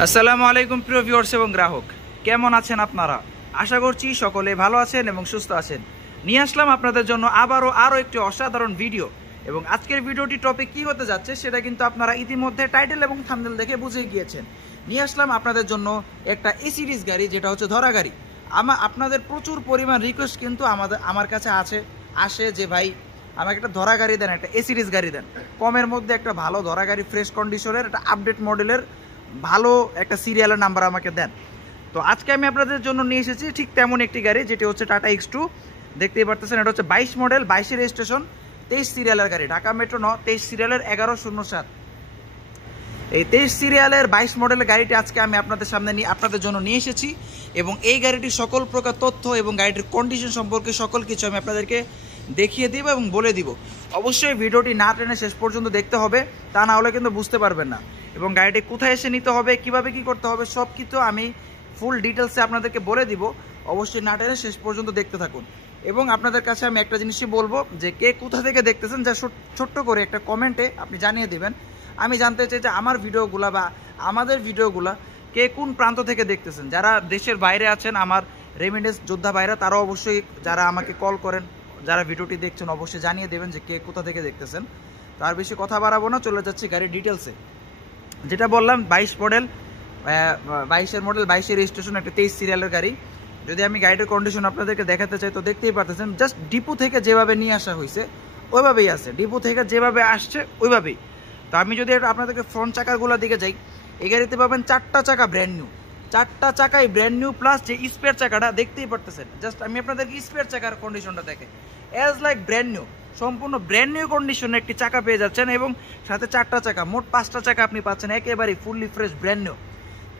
আসসালামু আলাইকুম প্রিয় ভিউয়ার্স এবং গ্রাহক, কেমন আছেন আপনারা? আশা করছি সকলে ভালো আছেন এবং সুস্থ আছেন। নিয়ে আসলাম আপনাদের জন্য আরও একটি অসাধারণ ভিডিও। এবং আজকের ভিডিওটি টপিক কি হতে যাচ্ছে সেটা কিন্তু আপনারা ইতিমধ্যে টাইটেল এবং থাম্বনেল দেখে বুঝে গিয়েছেন। নিয়ে আসলাম আপনাদের জন্য একটা এ সিরিজ গাড়ি, যেটা হচ্ছে ধরা গাড়ি। আপনাদের প্রচুর পরিমাণ রিকোয়েস্ট কিন্তু আমার কাছে আসে যে ভাই আমাকে একটা ধরা গাড়ি দেন, একটা এ সিরিজ গাড়ি দেন, কমের মধ্যে একটা ভালো ধরা গাড়ি, ফ্রেশ কন্ডিশনের একটা আপডেট মডেলের ভালো একটা সিরিয়ালের নাম্বার আমাকে দেন। তো আজকে আমি আপনাদের জন্য নিয়ে এসেছি ঠিক তেমন একটি গাড়ি, যেটি হচ্ছে টাটা X2। দেখতেই পারতেছেন, এটা হচ্ছে 22 মডেল, 22 রেজিস্ট্রেশন, 23 সিরিয়ালের গাড়ি, ঢাকা মেট্রো 23 সিরিয়ালের 1107। এই 23 সিরিয়ালের 22 মডেলের গাড়িটি আজকে আমি আপনাদের জন্য নিয়ে এসেছি। এবং এই গাড়িটির সকল প্রকার তথ্য এবং গাড়িটির কন্ডিশন সম্পর্কে সকল কিছু আমি আপনাদেরকে দেখিয়ে দিব এবং বলে দিব। অবশ্যই ভিডিওটি না টেনে শেষ পর্যন্ত দেখতে হবে, তা না হলে কিন্তু বুঝতে পারবেন না। এবং গাড়িটি কোথায় এসে নিতে হবে, কিভাবে কি করতে হবে, সব কিছু আমি ফুল ডিটেলসে আপনাদেরকে বলে দিব। অবশ্যই না টেনে শেষ পর্যন্ত দেখতে থাকুন। এবং আপনাদের কাছে আমি একটা জিনিসই বলবো, যে কে কোথা থেকে দেখতেছেন, যা ছোট্ট করে একটা কমেন্টে আপনি জানিয়ে দিবেন। আমি জানতে চাই যে আমার ভিডিওগুলা বা আমাদের ভিডিওগুলা কে কোন প্রান্ত থেকে দেখতেছেন। যারা দেশের বাইরে আছেন, আমার রেমিডেন্স যোদ্ধা ভাইরা, তারাও অবশ্যই, যারা আমাকে কল করেন, যারা ভিডিওটি দেখছেন, অবশ্যই জানিয়ে দেবেন যে কে কোথা থেকে দেখতেছেন। তো আর বেশি কথা বাড়াবো না, চলে যাচ্ছি গাড়ির ডিটেলসে। যেটা বললাম 22 মডেল, 22-এর মডেল, 22-এর রেজিস্ট্রেশন, একটা 23 সিরিয়ালের গাড়ি। যদি আমি গাড়ির কন্ডিশন আপনাদেরকে দেখাতে চাই, তো দেখতেই পারতেছেন, জাস্ট ডিপো থেকে যেভাবে নিয়ে আসা হয়েছে ওইভাবেই আছে, ডিপো থেকে যেভাবে আসছে ওইভাবেই। তো আমি যদি আপনাদেরকে ফ্রন্ট চাকাগুলোর দিকে যাই, এই গাড়িতে পাবেন 4টা চাকা ব্র্যান্ড নিউ, 4টা চাকাই ব্র্যান্ড নিউ, প্লাস যে স্পেয়ার চাকাটা দেখতেই পারতেছেন। জাস্ট আমি আপনাদেরকে স্পেয়ার চাকার কন্ডিশনটা দেখে, অ্যাজ লাইক ব্র্যান্ড নিউ, সম্পূর্ণ ব্র্যান্ড নিউ কন্ডিশনে একটি চাকা পেয়ে যাচ্ছেন। এবং সাথে 4টা চাকা, মোট 5টা চাকা আপনি পাচ্ছেন একেবারে ফুললি ফ্রেশ ব্র্যান্ড নিউ।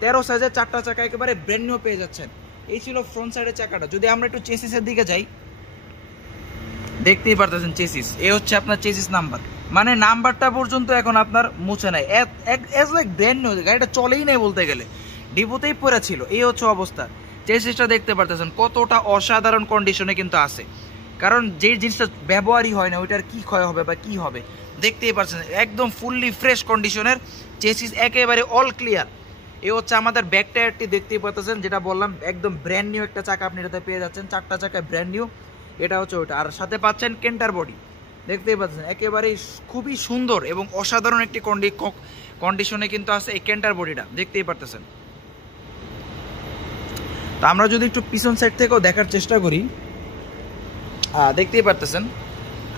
13 সাইজের 4টা চাকা একেবারে ব্র্যান্ড নিউ পেয়ে যাচ্ছেন। এই ছিল ফ্রন্ট সাইডের চাকাটা। যদি আমরা একটু চেসিসের দিকে যাই, দেখতেই পারতেছেন চেসিস, এ হচ্ছে আপনার চেসিস নাম্বার, মানে নাম্বারটা পর্যন্ত এখন আপনার মুছে নাই, অ্যাজ লাইক ব্র্যান্ড নিউ। গাড়িটা চলেই নাই বলতে গেলে, ডিপোতেই পড়ে ছিল। এই হচ্ছে অবস্থা। চেসিসটা দেখতে পারতেছেন কতটা অসাধারণ কন্ডিশনে কিন্তু আছে, কারণ যে জিনিসটা ব্যবহারই হয় না ওইটার কি ক্ষয় হবে বা কি হবে, দেখতেই পাচ্ছেন একদম ফুললি ফ্রেশ কন্ডিশনের চেসিস, একেবারে অল ক্লিয়ার। এ হচ্ছে আমাদের ব্যাক টায়ারটি, দেখতেই পাচ্ছেন, যেটা বললাম একদম ব্র্যান্ড নিউ একটা চাকা আপনি এটাতে পেয়ে যাচ্ছেন, 4টা চাকায় ব্র্যান্ড নিউ। এটা হচ্ছে ওইটা, আর সাথে পাচ্ছেন কেন্টার বডি, দেখতেই পাচ্ছেন একেবারে খুবই সুন্দর এবং অসাধারণ একটি কন্ডিশনে কিন্তু আছে এই কেন্টার বডিটা, দেখতেই পারতেছেন। তো আমরা যদি একটু পিছন সাইড থেকেও দেখার চেষ্টা করি, দেখতেই পারতেছেন,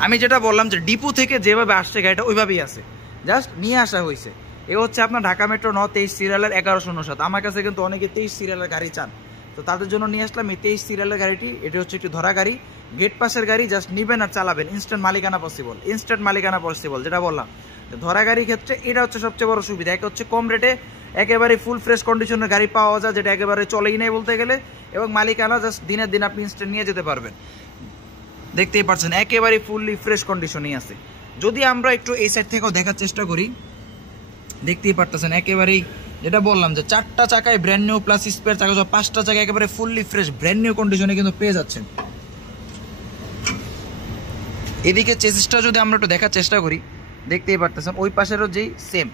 আমি যেটা বললাম যে ডিপো থেকে যেভাবে আসছে গাড়িটা ওইভাবেই আছে, জাস্ট নিয়ে আসা হয়েছে। এ হচ্ছে আপনার ঢাকা মেট্রো 23 সিরিয়ালের 1107। আমার কাছে কিন্তু অনেকে 23 সিরিয়ালের গাড়ি চান, তো তাদের জন্য নিয়ে আসলাম এই 23 সিরিয়ালের গাড়িটি। এটা হচ্ছে একটি ধরা গাড়ি, গেট পাসের গাড়ি, জাস্ট নিবেন আর চালাবেন, ইনস্ট্যান্ট মালিকানা পসিবল। যেটা বললাম ধরা গাড়ির ক্ষেত্রে এটা হচ্ছে সবচেয়ে বড় সুবিধা। এক হচ্ছে কম রেটে একেবারে ফুল ফ্রেশ কন্ডিশনের গাড়ি পাওয়া যায়, যেটা একেবারে চলেই নেই বলতে গেলে, এবং মালিকানা জাস্ট দিনের দিন আপনি ইনস্ট্যান্ট নিয়ে যেতে পারবেন। দেখতেই পাচ্ছেন একেবারে ফুললি ফ্রেশ কন্ডিশনই আছে। যদি আমরা একটু এই সাইড থেকেও দেখার চেষ্টা করি, দেখতেই পারতেছেন একেবারেই, যেটা বললাম যে 4টা চাকায় ব্র্যান্ড নিউ প্লাস স্পেয়ার চাকা, 5টা চাকা একেবারে ফুললি ফ্রেশ ব্র্যান্ড নিউ কন্ডিশনে কিন্তু পেয়ে যাচ্ছেন। এদিকে চেসিসটা যদি আমরা একটু দেখার চেষ্টা করি, দেখতেই পারতেছেন ওই পাশেরও যেই সেম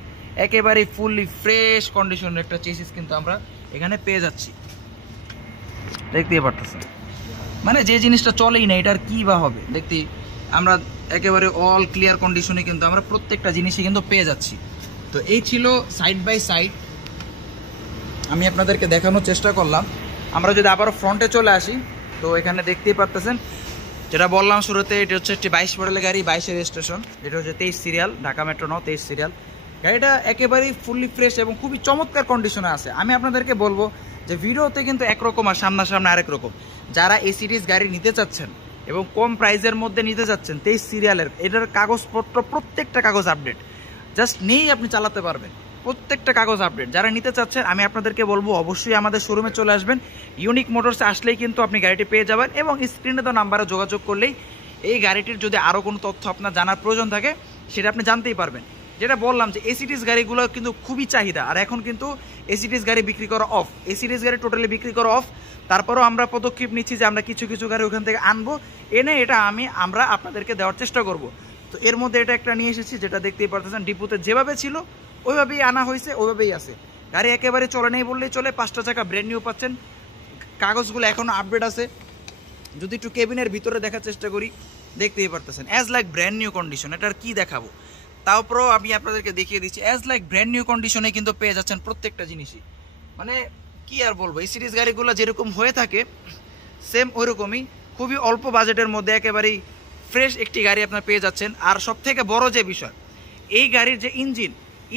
একেবারে ফুললি ফ্রেশ কন্ডিশনের একটা চেসিস কিন্তু আমরা এখানে পেয়ে যাচ্ছি, দেখতেই পারতেছেন। মানে যে জিনিসটা চলেই না এটার কি বা হবে, দেখতে আমরা একেবারে অল ক্লিয়ার কন্ডিশনে কিন্তু আমরা প্রত্যেকটা জিনিসই কিন্তু পেয়ে যাচ্ছি। তো এই ছিল সাইড বাই সাইড আমি আপনাদেরকে দেখানোর চেষ্টা করলাম। আমরা যদি আবারও ফ্রন্টে চলে আসি, তো এখানে দেখতেই পারতেছেন, যেটা বললাম শুরুতে, এটা হচ্ছে একটি 22 মডেলের গাড়ি, 22-এর রেজিস্ট্রেশন, যেটা হচ্ছে 23 সিরিয়াল, ঢাকা মেট্রো 23 সিরিয়াল। গাড়িটা একেবারেই ফুললি ফ্রেশ এবং খুবই চমৎকার কন্ডিশনে আছে। আমি আপনাদেরকে বলবো যে ভিডিওতে কিন্তু একরকম আর সামনাসামনি আরেক রকম। যারা এই সিরিজ গাড়ি নিতে চাচ্ছেন এবং কম প্রাইসের মধ্যে নিতে চাচ্ছেন, 23 সিরিয়ালের, এটার কাগজপত্র প্রত্যেকটা কাগজ আপডেট, জাস্ট নিয়েই আপনি চালাতে পারবেন, প্রত্যেকটা কাগজ আপডেট। যারা নিতে চাচ্ছেন আমি আপনাদেরকে বলবো অবশ্যই আমাদের শোরুমে চলে আসবেন। ইউনিক মোটরসে আসলেই কিন্তু আপনি গাড়িটি পেয়ে যাবেন, এবং স্ক্রিনে তো নাম্বারে যোগাযোগ করলেই এই গাড়িটির যদি আরও কোনো তথ্য আপনার জানার প্রয়োজন থাকে সেটা আপনি জানতেই পারবেন। যেটা বললাম যে এসিডিস গাড়িগুলো কিন্তু খুবই চাহিদা, আর এখন কিন্তু এসিডিস গাড়ি বিক্রি করা অফ, এসিডিস গাড়ি টোটালি বিক্রি করা অফ। তারপরেও আমরা পদক্ষেপ নিচ্ছি যে আমরা কিছু কিছু গাড়ি ওখান থেকে আনবো, এনে এটা আমরা আপনাদেরকে দেওয়ার চেষ্টা করব। তো এর মধ্যে এটা একটা নিয়ে এসেছি, যেটা দেখতেই পারতেছেন ডিপোতে যেভাবে ছিল ওইভাবেই আনা হয়েছে, ওইভাবেই আছে। গাড়ি একেবারে চলে নেই বললেই চলে, 5টা চাকা ব্র্যান্ড নিউ পাচ্ছেন, কাগজগুলো এখনও আপডেট আছে। যদি একটু কেবিনের ভিতরে দেখার চেষ্টা করি, দেখতেই পারতেছেন as like brand new condition. এটার কি দেখাবো, তারপরেও আমি আপনাদেরকে দেখিয়ে দিচ্ছি অ্যাজ লাইক ব্র্যান্ড নিউ কন্ডিশনে কিন্তু পেয়ে যাচ্ছেন প্রত্যেকটা জিনিসই। মানে কি আর বলবো, এই সিরিজ গাড়িগুলো যেরকম হয়ে থাকে সেম ওইরকমই, খুবই অল্প বাজেটের মধ্যে একেবারেই ফ্রেশ একটি গাড়ি আপনার পেয়ে যাচ্ছেন। আর সব থেকে বড় যে বিষয়, এই গাড়ির যে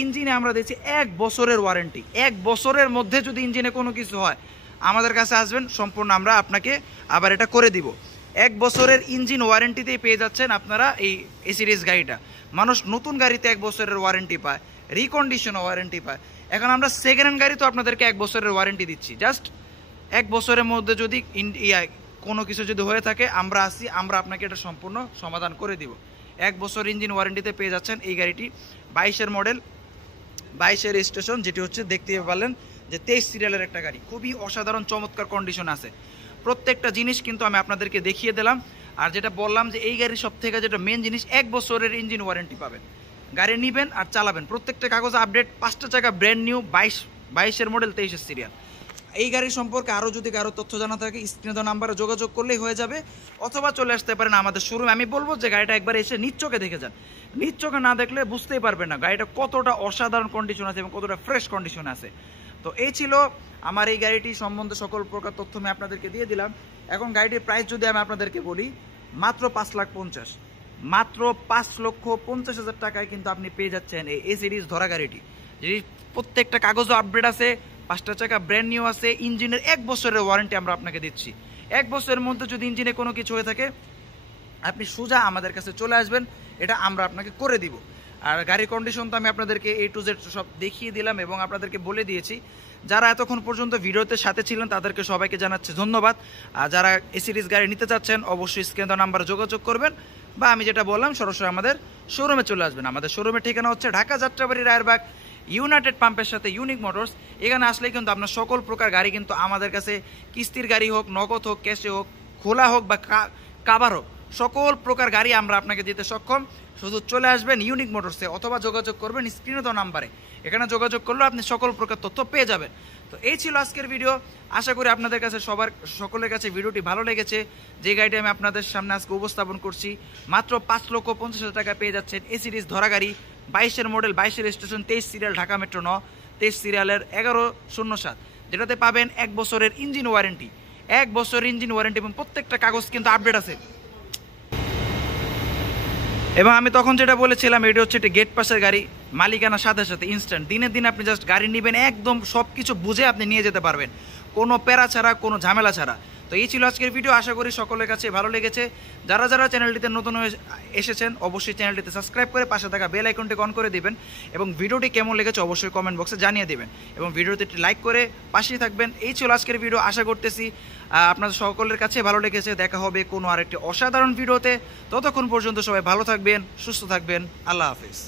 ইঞ্জিনে আমরা দিচ্ছি 1 বছরের ওয়ারেন্টি। 1 বছরের মধ্যে যদি ইঞ্জিনে কোনো কিছু হয় আমাদের কাছে আসবেন, সম্পূর্ণ আমরা আপনাকে আবার এটা করে দিব। 1 বছরের ইঞ্জিন ওয়ারেন্টিতেই পেয়ে যাচ্ছেন আপনারা এই সিরিজ গাড়িটা। মানুষ নতুন গাড়িতে 1 বছরের ওয়ারেন্টি পায়, রিকন্ডিশন ওয়ারেন্টি পায়, এখন আমরা সেকেন্ড হ্যান্ড গাড়ি তো আপনাদেরকে 1 বছরের ওয়ারেন্টি দিচ্ছি। জাস্ট 1 বছরের মধ্যে যদি কোনো কিছু যদি হয়ে থাকে আমরা আসি, আমরা আপনাকে এটা সম্পূর্ণ সমাধান করে দিব। 1 বছর ইঞ্জিন ওয়ারেন্টিতে পেয়ে যাচ্ছেন এই গাড়িটি। 22-এর মডেল, 22-এর রেজিস্ট্রেশন, যেটি হচ্ছে দেখতে পারলেন যে 23 সিরিয়ালের একটা গাড়ি, খুবই অসাধারণ চমৎকার কন্ডিশন আছে। প্রত্যেকটা জিনিস কিন্তু আমি আপনাদেরকে দেখিয়ে দিলাম। আর যেটা বললাম যে এই গাড়ির সব থেকে যেটা মেন জিনিস, 1 বছরের ইঞ্জিন ওয়ারেন্টি পাবেন। গাড়ি নেবেন আর চালাবেন, প্রত্যেকটা কাগজ আপডেট, 5টা চাকা ব্র্যান্ড নিউ, 22-এর মডেল, 23-এর সিরিয়াল। এই গাড়ির সম্পর্কে আরও যদি কারো তথ্য জানা থাকে স্ক্রিনে দেওয়া নাম্বারে যোগাযোগ করলেই হয়ে যাবে, অথবা চলে আসতে পারেন আমাদের শোরুমে। আমি বলবো যে গাড়িটা একবার এসে নিজ চোখে দেখে যান, নিজ চোখে না দেখলে বুঝতেই পারবেন না গাড়িটা কতটা অসাধারণ কন্ডিশন আছে এবং কতটা ফ্রেশ কন্ডিশন আছে। তো এই ছিল আমার এই গাড়িটি সম্বন্ধে সকল প্রকার তথ্য আমি আপনাদেরকে দিয়ে দিলাম। এখন গাড়িটির প্রাইস যদি আমি আপনাদেরকে বলি, মাত্র 5,50,000, মাত্র 5,50,000 টাকায় কিন্তু আপনি পেয়ে যাচ্ছেন এই সিরিজ ধরা গাড়িটি। যেটি প্রত্যেকটা কাগজও আপডেট আছে, 5টা চাকা ব্র্যান্ড নিউ আছে, ইঞ্জিনের 1 বছরের ওয়ারেন্টি আমরা আপনাকে দিচ্ছি। 1 বছরের মধ্যে যদি ইঞ্জিনে কোনো কিছু হয়ে থাকে আপনি সোজা আমাদের কাছে চলে আসবেন, এটা আমরা আপনাকে করে দিব। আর গাড়ির কন্ডিশন তো আমি আপনাদেরকে A to Z সব দেখিয়ে দিলাম এবং আপনাদেরকে বলে দিয়েছি। যারা এতক্ষণ পর্যন্ত ভিডিওতে সাথে ছিলেন তাদেরকে সবাইকে জানাচ্ছি ধন্যবাদ। আর যারা এই সিরিজ গাড়ি নিতে চাচ্ছেন অবশ্যই স্ক্রিনে দেওয়া নাম্বারে যোগাযোগ করবেন, বা আমি যেটা বললাম সরাসরি আমাদের শোরুমে চলে আসবেন। আমাদের শোরুমের ঠিকানা হচ্ছে ঢাকা যাত্রাবাড়ি রায়েরবাগ ইউনাইটেড পাম্পের সাথে ইউনিক মোটরস। এখানে আসলে কিন্তু আপনার সকল প্রকার গাড়ি কিন্তু আমাদের কাছে, কিস্তির গাড়ি হোক, নগদ হোক, ক্যাশে হোক, খোলা হোক বা কাভার হোক, সকল প্রকার গাড়ি আমরা আপনাকে দিতে সক্ষম। শুধু চলে আসবেন ইউনিক মোটরসে অথবা যোগাযোগ করবেন স্ক্রিনে দেওয়া নাম্বারে। এখানে যোগাযোগ করলে আপনি সকল প্রকার তথ্য পেয়ে যাবেন। তো এই ছিল আজকের ভিডিও। আশা করি আপনাদের কাছে সকলের কাছে ভিডিওটি ভালো লেগেছে। যে গাড়িটি আমি আপনাদের সামনে আজকে উপস্থাপন করছি, মাত্র 5,50,000 টাকা পেয়ে যাচ্ছেন এই সিরিজ ধরা গাড়ি। 22-এর মডেল, 22-এর রেজিস্ট্রেশন, 23 সিরিয়াল, ঢাকা মেট্রো 9, 23 সিরিয়ালের 1107, যেটাতে পাবেন 1 বছরের ইঞ্জিন ওয়ারেন্টি। 1 বছরের ইঞ্জিন ওয়ারেন্টি এবং প্রত্যেকটা কাগজ কিন্তু আপডেট আছে। এবং আমি তখন যেটা বলেছিলাম, এটা হচ্ছে একটা গেট পাসের গাড়ি, মালিকানার সাথে সাথে ইনস্ট্যান্ট দিনে দিনে আপনি জাস্ট গাড়ি নেবেন, একদম সব কিছু বুঝে আপনি নিয়ে যেতে পারবেন, কোনো প্যারা ছাড়া, কোনো ঝামেলা ছাড়া। তো এই ছিল আজকের ভিডিও, আশা করি সকলের কাছে ভালো লেগেছে। যারা যারা চ্যানেলটিতে নতুন হয়ে এসেছেন অবশ্যই চ্যানেলটিতে সাবস্ক্রাইব করে পাশে থাকা বেল আইকনটি অন করে দিবেন, এবং ভিডিওটি কেমন লেগেছে অবশ্যই কমেন্ট বক্সে জানিয়ে দেবেন, এবং ভিডিওতে একটি লাইক করে পাশেই থাকবেন। এই ছিল আজকের ভিডিও, আশা করতেছি আপনাদের সকলের কাছে ভালো লেগেছে। দেখা হবে কোনো আরেকটি অসাধারণ ভিডিওতে, ততক্ষণ পর্যন্ত সবাই ভালো থাকবেন, সুস্থ থাকবেন, আল্লাহ হাফেজ।